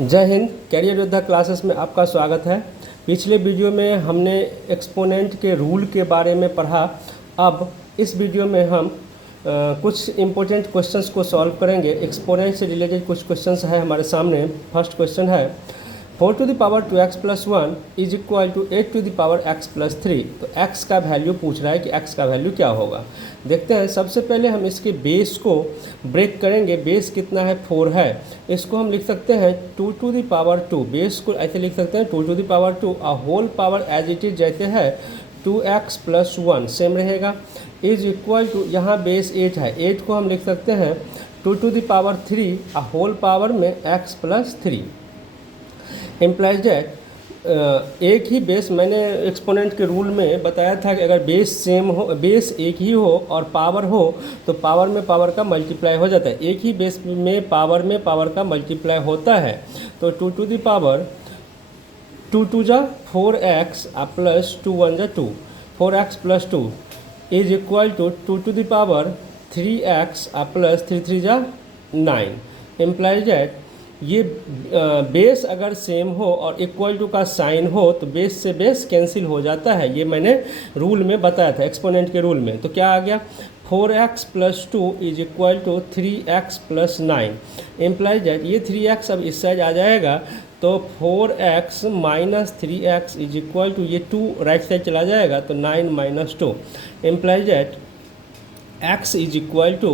जय हिंद। कैरियर योद्धा क्लासेस में आपका स्वागत है। पिछले वीडियो में हमने एक्सपोनेंट के रूल के बारे में पढ़ा। अब इस वीडियो में हम कुछ इम्पोर्टेंट क्वेश्चंस को सॉल्व करेंगे। एक्सपोनेंट से रिलेटेड कुछ क्वेश्चंस है हमारे सामने। फर्स्ट क्वेश्चन है 4 to the power 2x plus 1 is equal to 8 to the power x plus 3। तो x का वैल्यू पूछ रहा है कि x का वैल्यू क्या होगा। देखते हैं। सबसे पहले हम इसके बेस को ब्रेक करेंगे। बेस कितना है? 4 है। इसको हम लिख सकते हैं 2 to the power 2। बेस को ऐसे लिख सकते हैं 2 to the power 2। Uh whole power as it is जैसे है 2x plus 1 सेम रहेगा। इज इक्वल टू यहाँ बेस 8 है। 8 को हम लिख सकते हैं 2 to the power 3 uh whole power में x plus 3। इम्प्लाइज दैट एक ही बेस, मैंने एक्सपोनेंट के रूल में बताया था कि अगर बेस सेम हो, बेस एक ही हो और पावर हो तो पावर में पावर का मल्टीप्लाई हो जाता है। एक ही बेस में पावर का मल्टीप्लाई होता है। तो 2 to the पावर 2 2 जा 4x प्लस 2 1 जा 2, 4x plus 2 is equal to 2 to the power 3x plus 3 3 जा 9। इम्प्लाइज दैट ये बेस अगर सेम हो और इक्वल टू का साइन हो तो बेस से बेस कैंसिल हो जाता है। ये मैंने रूल में बताया था, एक्सपोनेंट के रूल में। तो क्या आ गया? 4x plus 2 is equal to 3x plus 9। Implies that ये 3x अब इस साइड आ जाएगा तो 4x minus 3x is equal to ये 2 राइट साइड चला जाएगा तो 9 minus 2। Implies that x is equal to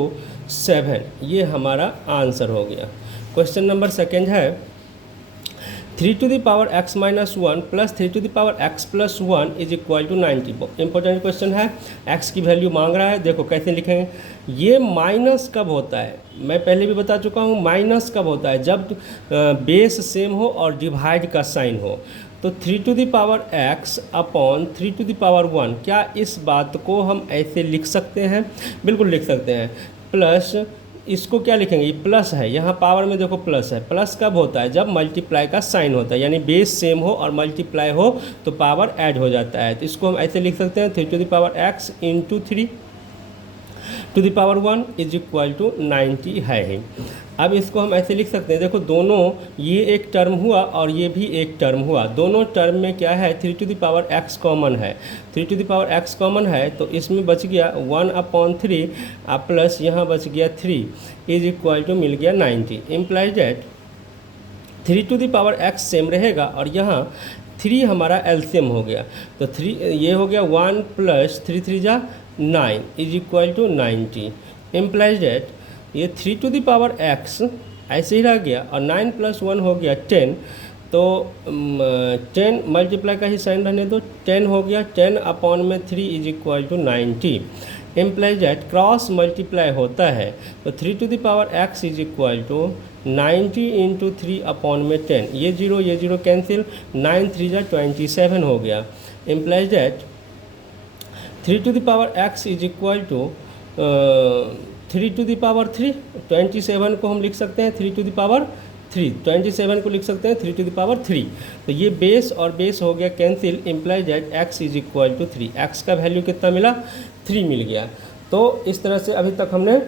7। ये हमारा आंसर हो गया। क्वेश्चन नंबर सेकेंड है 3 to the power x minus 1 plus 3 to the power x plus 1 is equal to 90। Important question है। x की वैल्यू मांग रहा है। देखो कैसे लिखेंगे। ये माइनस कब होता है? मैं पहले भी बता चुका हूँ। माइनस कब होता है? जब बेस सेम हो और डिवाइड का साइन हो। तो 3 to the power x upon 3 to the power 1, क्या इस बात को हम ऐसे लिख सकते हैं? बिल्कुल लिख सकते हैं। प्लस इसको क्या लिखेंगे? ये प्लस है, यहाँ पावर में देखो प्लस है। प्लस कब होता है? जब मल्टीप्लाई का साइन होता है, यानी बेस सेम हो और मल्टीप्लाई हो तो पावर ऐड हो जाता है। तो इसको हम ऐसे लिख सकते हैं 3 to the power x into 3 to the power 1 is equal to 90 है ही। अब इसको हम ऐसे लिख सकते हैं। देखो दोनों, ये एक टर्म हुआ और ये भी एक टर्म हुआ। दोनों टर्म में क्या है? 3 to the power x common है। 3 to the power x common है तो इसमें बच गया 1/3 प्लस यहाँ बच गया 3 इज इक्वल टू मिल गया 90। Implies that 3 to the power x same रहेगा और यहाँ 3 हमारा एलसीएम हो गया। तो 3 ये हो गया 1 प्लस 3 3 जा 9 is equal to 90। Implies that ये 3 to the पावर x ऐसे ही रह गया और 9 प्लस 1 हो गया 10। तो 10 मल्टीप्लाई का ही साइन रहने दो। 10 हो गया 10 अपॉन में 3 is equal to 90। Implies that cross multiply होता है तो 3 to the power x is equal to 90 into 3 upon में 10। ये जीरो कैंसिल, 9 3 जा 27 हो गया। Implies that 3 to the power x is equal to 3 to the power 3। 27 को हम लिख सकते हैं 3 to the पावर 3। 27 को लिख सकते हैं 3 to the पावर 3। तो ये बेस और बेस हो गया cancel. Implies that x is equal to 3। x का वैल्यू कितना मिला? 3 मिल गया। तो इस तरह से अभी तक हमने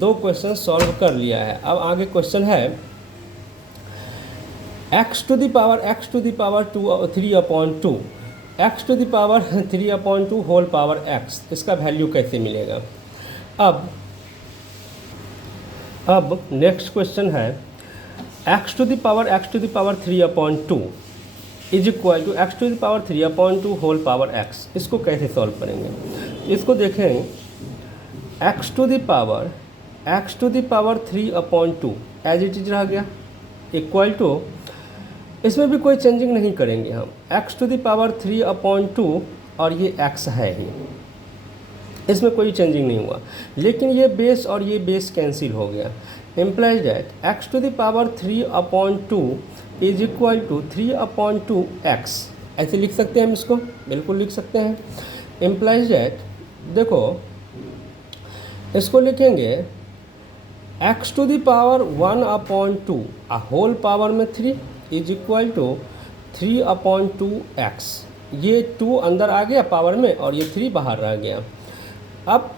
2 क्वेश्चन सॉल्व कर लिया है। अब आगे क्वेश्चन है x to the power 2 3/2 x to the power 3/2 whole power x, इसका वैल्यू कैसे मिलेगा? अब नेक्स्ट क्वेश्चन है x to the power 3/2 is equal to x to the power 3/2 whole power x। इसको कैसे सॉल्व करेंगे? इसको देखें। x to the power 3/2 as it is रह गया इक्वल टू, इसमें भी कोई चेंजिंग नहीं करेंगे हम। x to the पावर 3/2 और ये x है ही, इसमें कोई चेंजिंग नहीं हुआ। लेकिन ये बेस और ये बेस कैंसिल हो गया। Implies that x to the power 3/2 is equal to 3/2 x। ऐसे लिख सकते हैं हम इसको, बिल्कुल लिख सकते हैं। इम्प्लाइज दैट देखो इसको लिखेंगे x to the power 1/2 whole power में 3 इज इक्वल टू 3/2 x। ये 2 अंदर आ गया पावर में और ये 3 बाहर रह गया। अब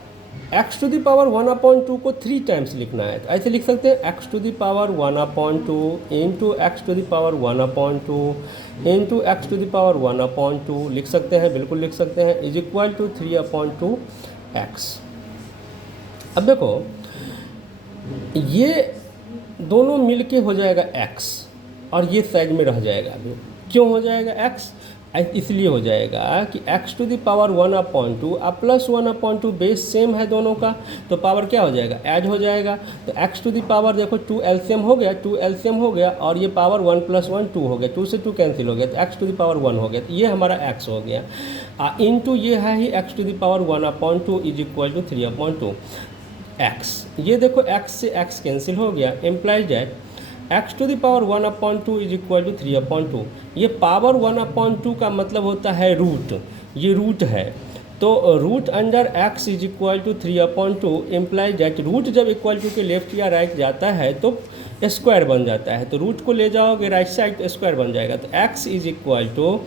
एक्स टू द पावर 1/2 को 3 टाइम्स लिखना है तो ऐसे लिख सकते हैं x to the power 1/2 into x to the power 1/2 into x to the power 1/2 लिख सकते हैं, बिल्कुल लिख सकते हैं, इज इक्वल टू 3/2 एक्स। अब देखो ये दोनों मिलके हो जाएगा x और ये साइड में रह जाएगा। अभी क्यों हो जाएगा x? इसलिए हो जाएगा कि x टू द पावर 1/2 अब प्लस 1/2 बेस सेम है दोनों का, तो पावर क्या हो जाएगा, ऐड हो जाएगा। तो x टू द पावर देखो 2 एलसीएम हो गया, 2 एलसीएम हो गया और ये पावर 1 + 1 2 हो गया, 2 से 2 कैंसिल हो गया तो x टू द पावर 1 हो गया। तो ये हमारा x हो गया इंटू ये है ही x to the power 1/2 is equal to 3/2 x। ये देखो x से x कैंसिल हो गया, implies that x to the power 1/2 is equal to 3/2। ये पावर 1/2 का मतलब होता है रूट, ये रूट है, तो root under x is equal to 3/2 implies that root जब इक्वल टू के लेफ्ट या राइट जाता है तो स्क्वायर बन जाता है, तो रूट को ले जाओगे राइट साइड तो स्क्वायर बन जाएगा। तो x इज इक्वल टू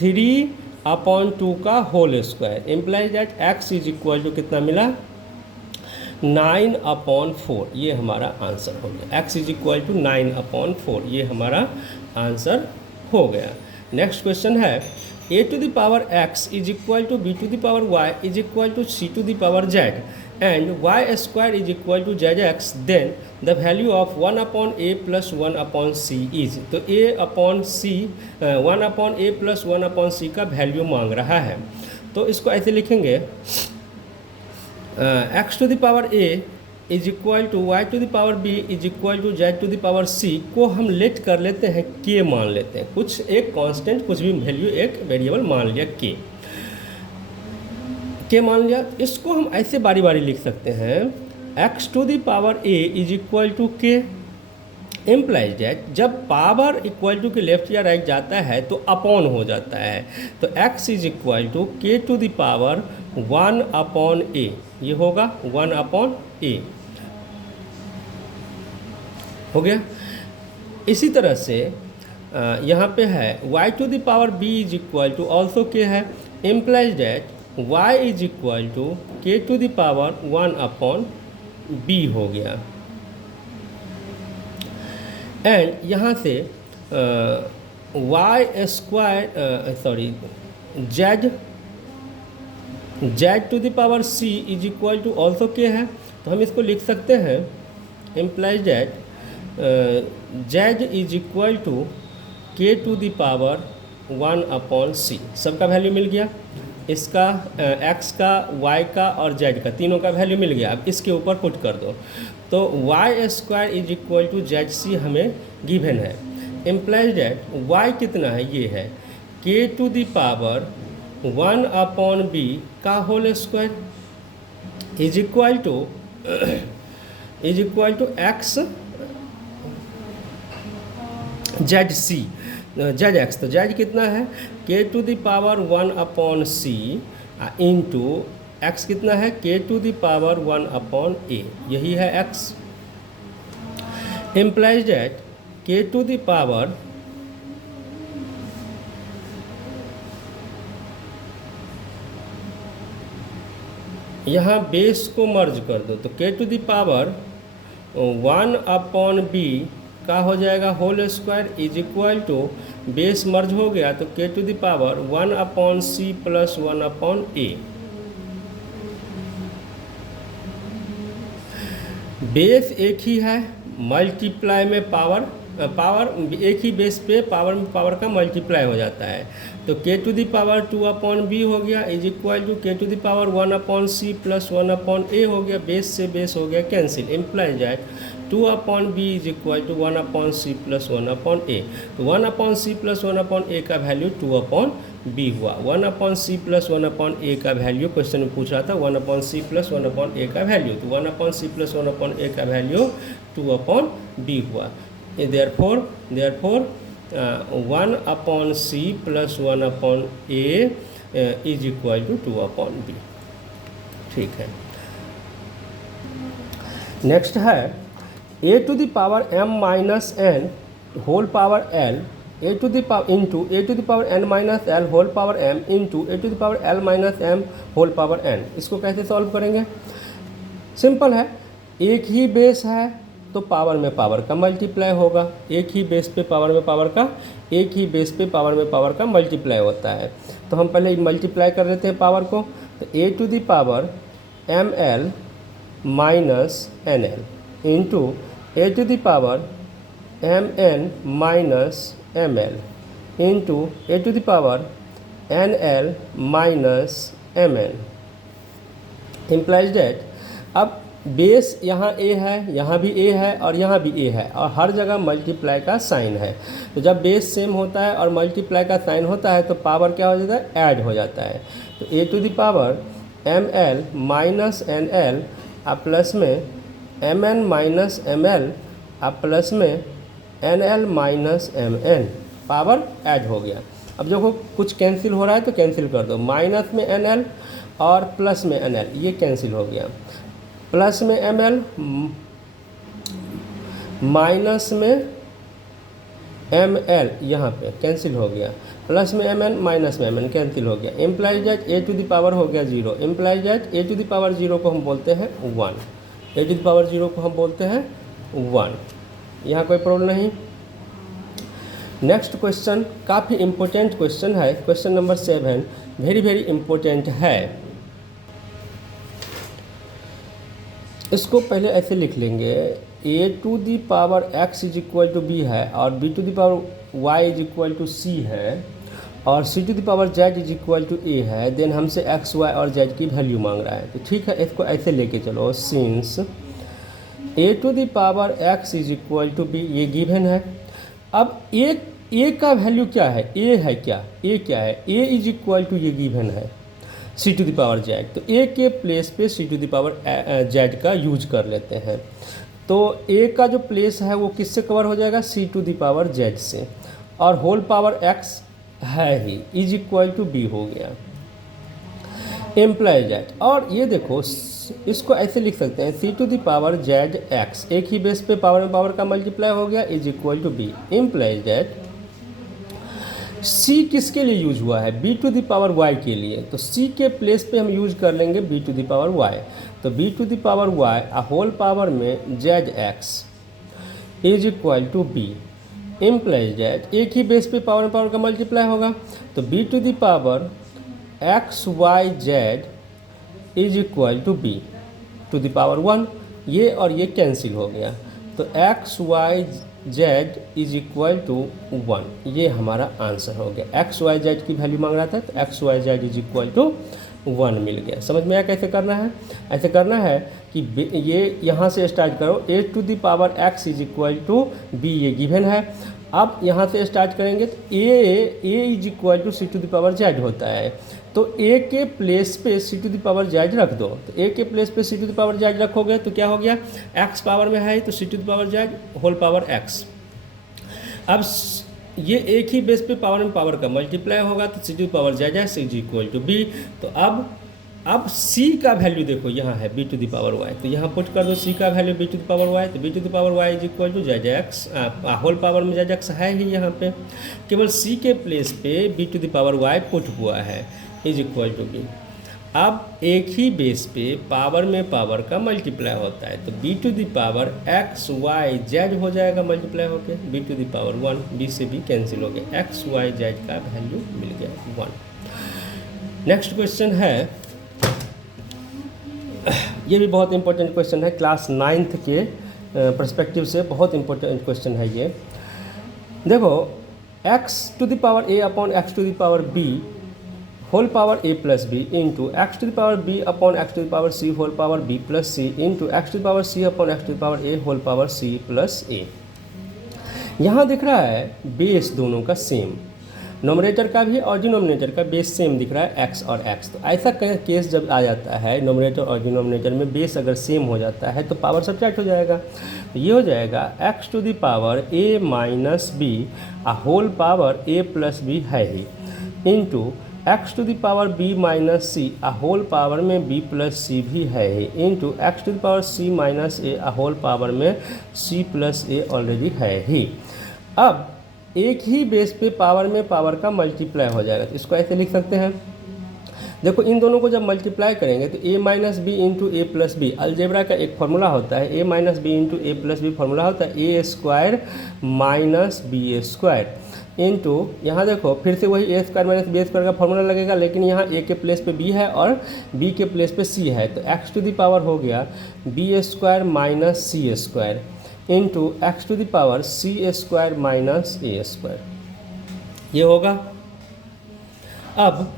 3/2 का whole square implies that x is equal to कितना मिला 9/4। ये हमारा आंसर हो गया, x इज इक्वल टू 9/4, ये हमारा आंसर हो गया। नेक्स्ट क्वेश्चन है a to the power x is equal to b to the power y is equal to c to the power z and y square is equal to zx, then the value of 1/a plus 1/c is. तो a/c 1/a plus 1/c का value मांग रहा है, तो इसको ऐसे लिखेंगे x to the power a is equal to y to the power b is equal to z to the power c को हम लेट कर लेते हैं k मान लेते हैं, कुछ एक कांस्टेंट कुछ भी वैल्यू एक वेरिएबल मान लिया k मान लिया। इसको हम ऐसे बारी बारी लिख सकते हैं x to the power a is equal to k implies that जब पावर इक्वल टू के लेफ्ट या राइट जाता है तो अपॉन हो जाता है, तो x is equal to k to the power 1/a, ये होगा 1/a हो गया। इसी तरह से यहाँ पे है y to the power b is equal to also k है, implies that y is equal to k to the power 1/b हो गया। एंड यहाँ से y square z to the power c is equal to also k है, तो हम इसको लिख सकते हैं implies that z is equal to k to the power 1/c। सबका वैल्यू मिल गया, इसका x का y का और z का तीनों का वैल्यू मिल गया। अब इसके ऊपर पुट कर दो, तो y square is equal to ZC हमें गिवन है, इम्प्लाइज दैट y कितना है, ये है k to the power 1/b का whole square is equal to x ZC ZX, तो Z कितना है k to the power 1/c into x कितना है k to the power 1/a, यही है x। Implies that k to the power यहाँ base को मर्ज कर दो, तो k to the power 1/b का हो जाएगा whole square is equal to base merge हो गया तो k to the power 1/c plus 1/a। Base एक ही है, मल्टीप्लाई में पावर एक ही बेस पे पावर में पावर का मल्टीप्लाई हो जाता है, तो k to the power 2/b हो गया is equal to k to the power 1/c plus 1/a हो गया, बेस से बेस हो गया cancel, implies that 2/b is equal to 1/c plus 1/a। तो 1/c प्लस 1/a का वैल्यू 2/b हुआ। 1/c प्लस 1/a का वैल्यू क्वेश्चन में पूछ रहा था 1/c प्लस 1/a का वैल्यू, तो 1/c प्लस 1/a का वैल्यू 2/b हुआ। Therefore 1/c plus 1/a is equal to 2/b। ठीक है, नेक्स्ट है a to the power m minus n whole power l a to the power n minus l whole power m into a to the power l minus m whole power n। इसको कैसे solve करेंगे, simple है, एक ही base है तो power में power का मल्टीप्लाई होगा, एक ही बेस पे पावर में पावर का, एक ही बेस पे पावर में पावर का मल्टीप्लाई होता है। तो हम पहले मल्टीप्लाई कर लेते हैं पावर को, तो a to the power m l minus n l into a to the power m n minus m l into a to the power n l minus m n implies that. अब base यहाँ a है, यहाँ भी ए है और यहाँ भी ए है और हर जगह मल्टीप्लाई का साइन है। तो जब बेस सेम होता है और मल्टीप्लाई का साइन होता है तो पावर क्या हो जाता है, ऐड हो जाता है। तो a to the power m l minus n l आप प्लस में m n minus m l आप प्लस में n l minus m n, power add हो गया। अब देखो कुछ कैंसिल हो रहा है तो कैंसिल कर दो, माइनस में एन एल और प्लस में एन एल ये कैंसिल हो गया, प्लस में एम एल माइनस में एम एल यहाँ पे कैंसिल हो गया, प्लस में एम एन माइनस में एम एन कैंसिल हो गया। Implies that a to the power हो गया 0, implies that a to the power 0 को हम बोलते हैं 1, ए टू द पावर 0 को हम बोलते हैं 1। यहाँ कोई प्रॉब्लम नहीं। नेक्स्ट क्वेश्चन काफ़ी इम्पोर्टेंट क्वेश्चन है, question number 7 very very important है। इसको पहले ऐसे लिख लेंगे, a to the power x is equal to b है और b to the power Y is equal to c है और c to the power z is equal to a है। देन हमसे एक्स वाई और जेड की value मांग रहा है। तो ठीक है, इसको ऐसे लेके चलो, since a to the power x is equal to b, ये गिवन है। अब ए का वैल्यू क्या है, ए है क्या, ए क्या है, ए इज इक्वल टू ये गिवन है सी टू द पावर जेड। तो ए के प्लेस पे c to the power Z का यूज कर लेते हैं। तो ए का जो प्लेस है वो किससे कवर हो जाएगा, सी टू द पावर जेड से, और होल पावर एक्स है ही, इज इक्वल टू बी हो गया, इम्प्लाई जेड। और ये देखो इसको ऐसे लिख सकते हैं, c to the power Z x, एक ही बेस पे पावर में पावर का मल्टीप्लाई हो गया, is equal to b, imply z. C किसके लिए यूज हुआ है, B to the power y के लिए। तो सी के प्लेस पे हम यूज कर लेंगे b to the power Y. तो B to the power y whole power में Z x is equal to b, implies that एक ही बेस पे पावर में पावर का मल्टीप्लाई होगा। तो B to the power x Y z is equal to b to the power 1, ये और ये कैंसिल हो गया। तो x Y z is equal to 1, ये हमारा आंसर हो गया। एक्स वाई जेड की वैल्यू मांग रहा था तो x Y z is equal to 1 मिल गया। समझ में आया कैसे करना है? ऐसे करना है कि ये यहाँ से स्टार्ट करो, a to the power x is equal to b, ये गिवन है। अब यहाँ से स्टार्ट करेंगे तो a is equal to c to the power z होता है। तो ए के प्लेस पे c to the power z रख दो। तो ए के प्लेस पे c to the power z रखोगे तो क्या हो गया, एक्स पावर में है तो C to the power Z whole power X. अब ये एक ही बेस पे पावर में पावर का मल्टीप्लाई होगा तो C to the power Z x is equal to B. तो अब सी का वैल्यू देखो यहाँ है B to the power Y, तो यहाँ पुट कर दो सी का value B to the power Y. तो B to the power Y is equal to Z X, whole power में जेड एक्स है ही यहाँ पे, केवल सी के प्लेस पे B to the power Y put हुआ है इज इक्वल टू बी। अब एक ही बेस पे पावर में पावर का मल्टीप्लाई होता है तो B to the power x Y Z हो जाएगा मल्टीप्लाई होके B to the power 1, B से बी कैंसिल हो गया, एक्स वाई जेड का वैल्यू मिल गया 1। नेक्स्ट क्वेश्चन है, ये भी बहुत इंपॉर्टेंट क्वेश्चन है, क्लास 9th के पर्सपेक्टिव से बहुत इंपॉर्टेंट क्वेश्चन है ये। देखो x to the power a upon x to the power b whole power a plus b into x to the power b upon x to the power c whole power b plus c into x to the power c upon x to the power a whole power c plus a. यहाँ दिख रहा है base दोनों का same, nominator का भी और denominator का बेस सेम दिख रहा है एक्स और एक्स। तो ऐसा केस जब आ जाता है नोमिनेटर और डिनोमिनेटर में बेस अगर सेम हो जाता है तो पावर सब्ट्रैक्ट हो जाएगा। तो ये हो जाएगा x to the power a minus b whole power a plus b है ही into x to the power b minus c whole power में बी प्लस सी भी है ही into x to the power c minus a whole power में c plus a already है ही। अब एक ही बेस पे पावर में पावर का मल्टीप्लाई हो जाएगा तो इसको ऐसे लिख सकते हैं, देखो इन दोनों को जब मल्टीप्लाई करेंगे तो a minus b into a plus b, algebra का एक फार्मूला होता है, a minus b into a plus b formula होता है a square minus b square into, यहाँ देखो फिर से वही a square minus b square का फार्मूला लगेगा, लेकिन यहाँ ए के प्लेस पे बी है और बी के प्लेस पे सी है, तो एक्स टू द पावर हो गया b square minus c square into x to the power c square minus a square, ये होगा। अब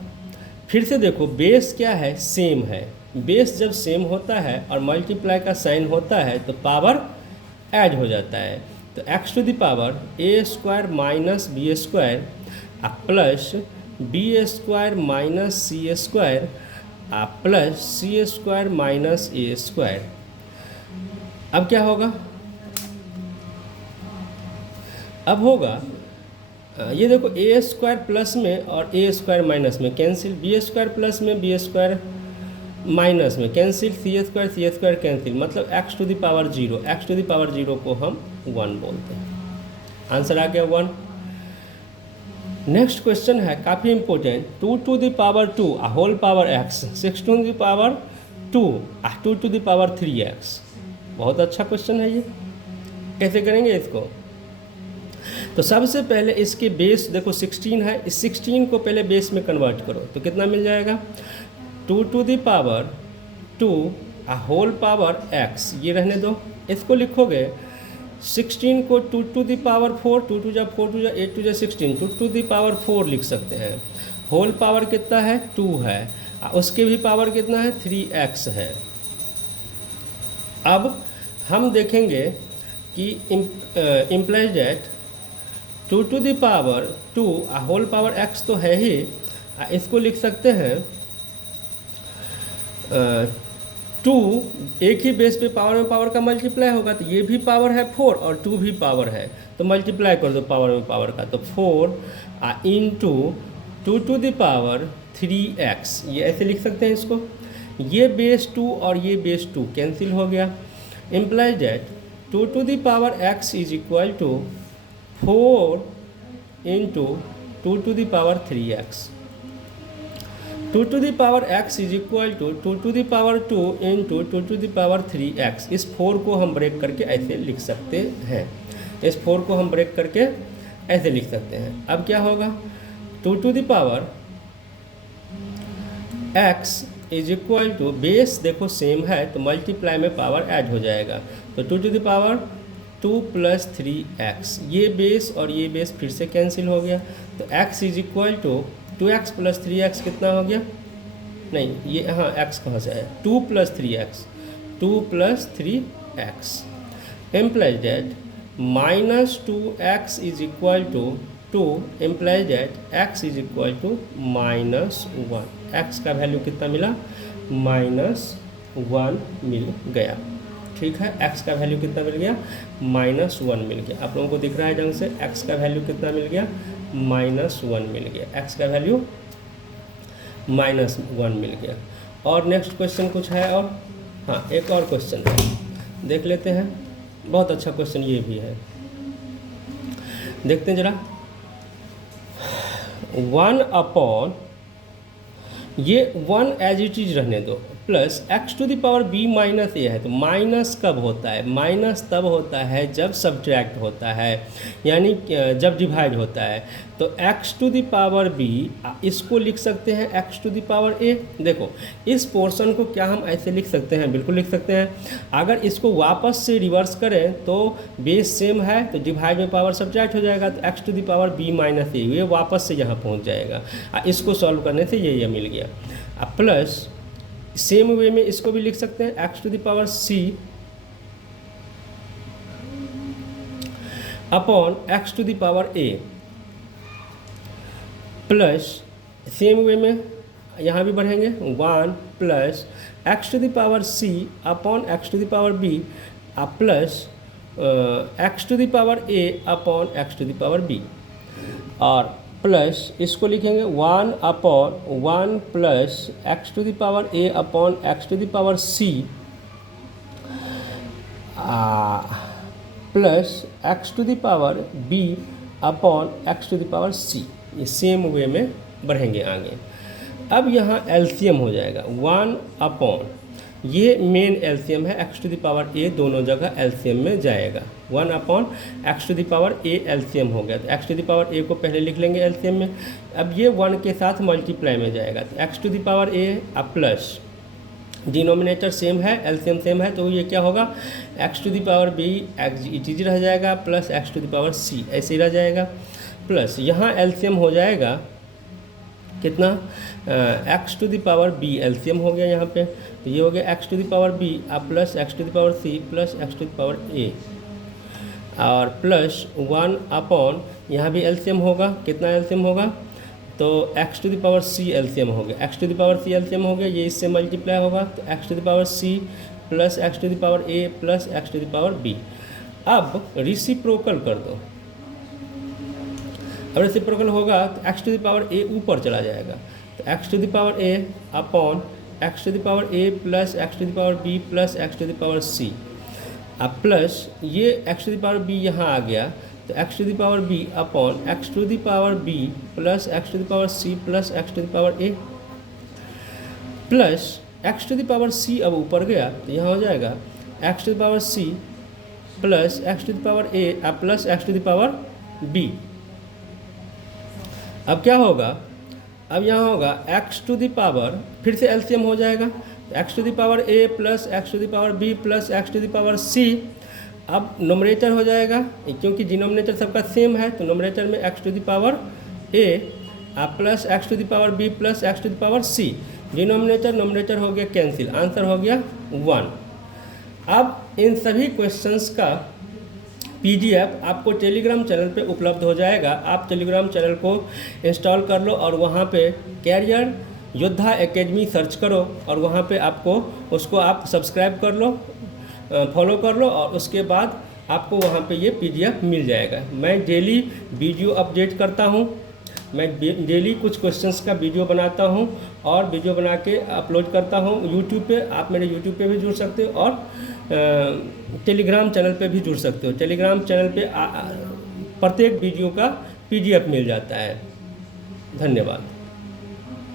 फिर से देखो बेस क्या है, सेम है, बेस जब सेम होता है और मल्टीप्लाई का साइन होता है तो पावर ऐड हो जाता है, तो x to the power a square minus b square plus b square minus c square plus c square minus a square. अब क्या होगा, अब होगा ये देखो ए स्क्वायर प्लस में और ए स्क्वायर माइनस में कैंसिल, बी स्क्वायर प्लस में बी स्क्वायर माइनस में कैंसिल, सी स्क्वायर कैंसिल, मतलब x to the power zero, x to the power zero को हम 1 बोलते हैं। आंसर आ गया 1। नेक्स्ट क्वेश्चन है काफ़ी important, 2 to the power 2 whole power एक्स, 6 to the power 2 2 to the power 3x। बहुत अच्छा क्वेश्चन है ये, कैसे करेंगे इसको? तो सबसे पहले इसके बेस देखो 16 है, इस 16 को पहले बेस में कन्वर्ट करो तो कितना मिल जाएगा, 2 to the power 2 whole power x, ये रहने दो, इसको लिखोगे 16 को 2 टू द पावर 4, 2 टू जा 4 टू जा 8 टू जा 16, 2 टू द पावर 4 लिख सकते हैं। होल पावर कितना है 2 है, उसके भी पावर कितना है 3x है। अब हम देखेंगे कि implies that 2 to the power 2 whole power x तो है ही, इसको लिख सकते हैं 2, एक ही बेस पे पावर में पावर का मल्टीप्लाई होगा, तो ये भी पावर है 4 और 2 भी पावर है, तो मल्टीप्लाई कर दो पावर में पावर का, तो 4 into 2 to the power 3x, ये ऐसे लिख सकते हैं इसको। ये बेस 2 और ये बेस 2 कैंसिल हो गया, implies that 2 to the power x is equal to 4 into 2 to the power 3x, 2 to the power x is equal to 2 to the power 2 into 2 to the power 3x। इस 4 को हम break करके ऐसे लिख सकते हैं, इस 4 को हम ब्रेक करके ऐसे लिख सकते हैं। अब क्या होगा, 2 to the power x is equal to, base देखो सेम है तो मल्टीप्लाई में पावर ऐड हो जाएगा, तो 2 to the power 2 plus 3x, ये बेस और ये बेस फिर से कैंसिल हो गया, तो x is equal to 2x plus 3x कितना हो गया, नहीं ये हाँ x कहाँ से है, 2 plus 3x, 2 plus 3x, implies that minus 2x is equal to 2, implies that x is equal to -1, x का वैल्यू कितना मिला, -1 मिल गया। ठीक है, x का वैल्यू कितना मिल गया, -1 मिल गया। आप लोगों को दिख रहा है ढंग से, x का वैल्यू कितना मिल गया, -1 मिल गया, x का वैल्यू -1 मिल गया। और नेक्स्ट क्वेश्चन कुछ है और, हाँ एक और क्वेश्चन है, देख लेते हैं, बहुत अच्छा क्वेश्चन ये भी है, देखते हैं जरा। 1 अपॉन, ये 1 एज इट इज रहने दो, plus x to the power b minus a है, तो माइनस कब होता है, माइनस तब होता है जब सब्ट्रैक्ट होता है, यानी जब डिवाइड होता है, तो x to the power b, इसको लिख सकते हैं x to the power a। देखो इस पोर्शन को क्या हम ऐसे लिख सकते हैं, बिल्कुल लिख सकते हैं। अगर इसको वापस से रिवर्स करें तो बेस सेम है तो डिवाइड में पावर सब्ट्रैक्ट हो जाएगा, तो x to the power b minus a, ये वापस से यहाँ पहुँच जाएगा। इसको सॉल्व करने से ये मिल गया। प्लस सेम वे में इसको भी लिख सकते हैं x to the power c upon x to the power a, plus same way में यहाँ भी बढ़ेंगे 1 plus x to the power c upon x to the power b plus x to the power a upon x to the power b, और plus इसको लिखेंगे 1 upon 1 plus x to the power a upon x to the power c plus x to the power b upon x to the power c। ये same way में बढ़ेंगे आगे। अब यहाँ LCM हो जाएगा 1 अपॉन, ये मेन एलसीएम है, x to the power a दोनों जगह एलसीएम में जाएगा। 1 upon x to the power a LCM हो गया, तो x to the power a को पहले लिख लेंगे एलसीएम में। अब ये 1 के साथ मल्टीप्लाई में जाएगा, तो x to the power a अब प्लस डिनोमिनेटर सेम है, एलसीएम सेम है, तो ये क्या होगा x to the power b it रह जाएगा plus x to the power c ऐसे ही रह जाएगा। प्लस यहाँ एलसीएम हो जाएगा कितना, x to the power b LCM हो गया यहाँ पे, तो ये हो गया x to the power b अब plus x to the power c plus x to the power a और प्लस 1 अपॉन, यहाँ भी एलसीएम होगा, कितना एलसीएम होगा, तो x to the power c LCM हो गया, x to the power c LCM हो गया, ये इससे मल्टीप्लाई होगा, तो x to the power c plus x to the power a plus x to the power b। अब रेसिप्रोकल कर दो, अब रेसिप्रोकल होगा तो x to the power a ऊपर चला जाएगा, तो x to the power a upon x to the power a plus x to the power b plus x to the power c। अब प्लस ये x to the power b यहाँ आ गया, तो x to the power b upon x to the power b plus x to the power c plus x to the power a plus x to the power c अब ऊपर गया, तो यहाँ हो जाएगा x to the power c plus x to the power a plus x to the power b। अब क्या होगा, अब यहाँ होगा x टू द पावर, फिर से एलसीएम हो जाएगा, x to the power a plus x to the power b plus x to the power c। अब नोमरेटर हो जाएगा, क्योंकि डिनोमिनेटर सबका सेम है, तो नोमरेटर में x to the power a plus x to the power b plus x to the power c। Denominator numerator हो गया कैंसिल, आंसर हो गया 1। अब इन सभी क्वेश्चंस का PDF आपको टेलीग्राम चैनल पे उपलब्ध हो जाएगा। आप टेलीग्राम चैनल को इंस्टॉल कर लो और वहाँ पे कैरियर योद्धा एकेडमी सर्च करो और वहाँ पे आपको उसको आप सब्सक्राइब कर लो, फॉलो कर लो और उसके बाद आपको वहाँ पे ये PDF मिल जाएगा। मैं डेली वीडियो अपडेट करता हूँ, मैं डेली कुछ क्वेश्चंस का वीडियो बनाता हूँ और वीडियो बना के अपलोड करता हूँ यूट्यूब पे। आप मेरे यूट्यूब पे भी जुड़ सकते हो और टेलीग्राम चैनल पे भी जुड़ सकते हो। टेलीग्राम चैनल पे प्रत्येक वीडियो का PDF मिल जाता है। धन्यवाद।